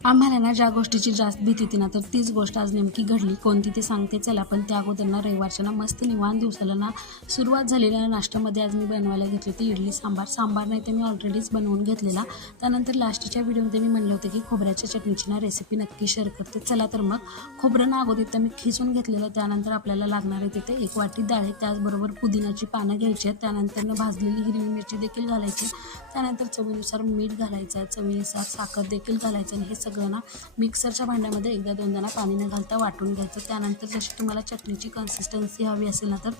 आम्हाला ना ज्या गोष्टीची जास्त भीती होती ना तर तीच गोष्ट आज नेमकी घडली. कोणती ते सांगते चला. पण त्या अगोदर ना रविवारच्या ना मस्त निवांत दिवसाला ना सुरुवात झालेल्या नाश्त्यामध्ये आज मी बनवायला घेतली होती इडली सांबार. सांबार नाही तर मी ऑलरेडीच बनवून घेतलेला. त्यानंतर लास्टच्या व्हिडिओमध्ये मी म्हणलं होतं की खोबऱ्याच्या चटणीची ना रेसिपी नक्की शेअर करते. चला तर मग खोबरं ना अगोदर तर मी खिसून घेतलेलं. त्यानंतर आपल्याला लागणार आहे तिथे 1 वाटी डाळ आहे, त्याचबरोबर पुदिनाची पानं घ्यायची आहेत, त्यानंतर भाजलेली हिरवी मिरची देखील घालायची, त्यानंतर चवीनुसार मीठ घालायचं आहे, चवीनुसार साखर देखील घालायचं आणि हे सगळं ना मिक्सरच्या भांड्यामध्ये एकदा दोनदा ना पाणी न घालता वाटून घ्यायचं. त्यानंतर जशी तुम्हाला चटणीची कन्सिस्टन्सी हवी असेल ना तर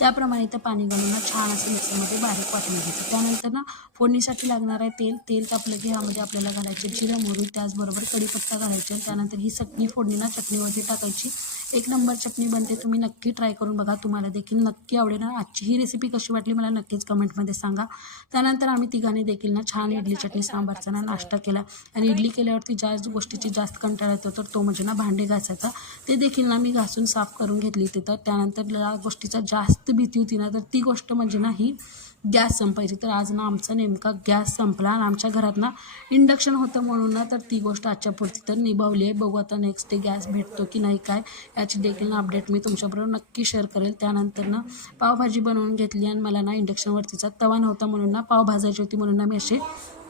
त्याप्रमाणे इथं पाणी घालून ना छान असं मिक्सरमध्ये बारीक वाटून घ्यायचं. त्यानंतर ना फोडणीसाठी लागणार आहे तेल तापलं की ह्यामध्ये आपल्याला घालायचे जिरं मोहरी, त्याचबरोबर कढीपत्ता घालायचे. त्यानंतर ही सगळी फोडणी ना चटणीवरती टाकायची. एक नंबर चटणी बनते. तुम्ही नक्की ट्राय करून बघा, तुम्हाला देखील नक्की आवडेल. आजची ही रेसिपी कशी वाटली मला नक्कीच कमेंटमध्ये सांगा. त्यानंतर आम्ही तिघांनी देखील ना छान इडली चटणी सांबारचा ना नाश्ता केला. आणि इडली केल्यावरती ज्या गोष्टीची जास्त कंटाळा येतो तर तो म्हणजे ना भांडे घासायचा. ते देखील ना मी घासून साफ करून घेतली तिथं. त्यानंतर या गोष्टीचा जास्त भीती होती ना तर ती गोष्ट म्हणजे ना ही गॅस संपायची. तर आज ना आमचा नेमका गॅस संपला आणि आमच्या घरात ना इंडक्शन होतं म्हणून ना तर ती गोष्ट आजच्या पुरती तर निभावली आहे. बघू आता नेक्स्ट डे गॅस भेटतो की नाही काय याची देखील ना अपडेट मी तुमच्याबरोबर नक्की शेअर करेल. त्यानंतर ना पावभाजी बनवून घेतली आणि मला ना इंडक्शनवरतीचा तवा नव्हता म्हणून ना पाव भाजायची होती म्हणून ना मी असे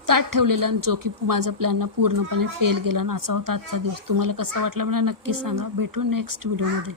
ताट ठेवलेला आणि जो की माझा प्लॅन ना पूर्णपणे फेल गेला ना असा होता आजचा दिवस. तुम्हाला कसा वाटला मला नक्की सांगा. भेटू नेक्स्ट व्हिडिओमध्ये.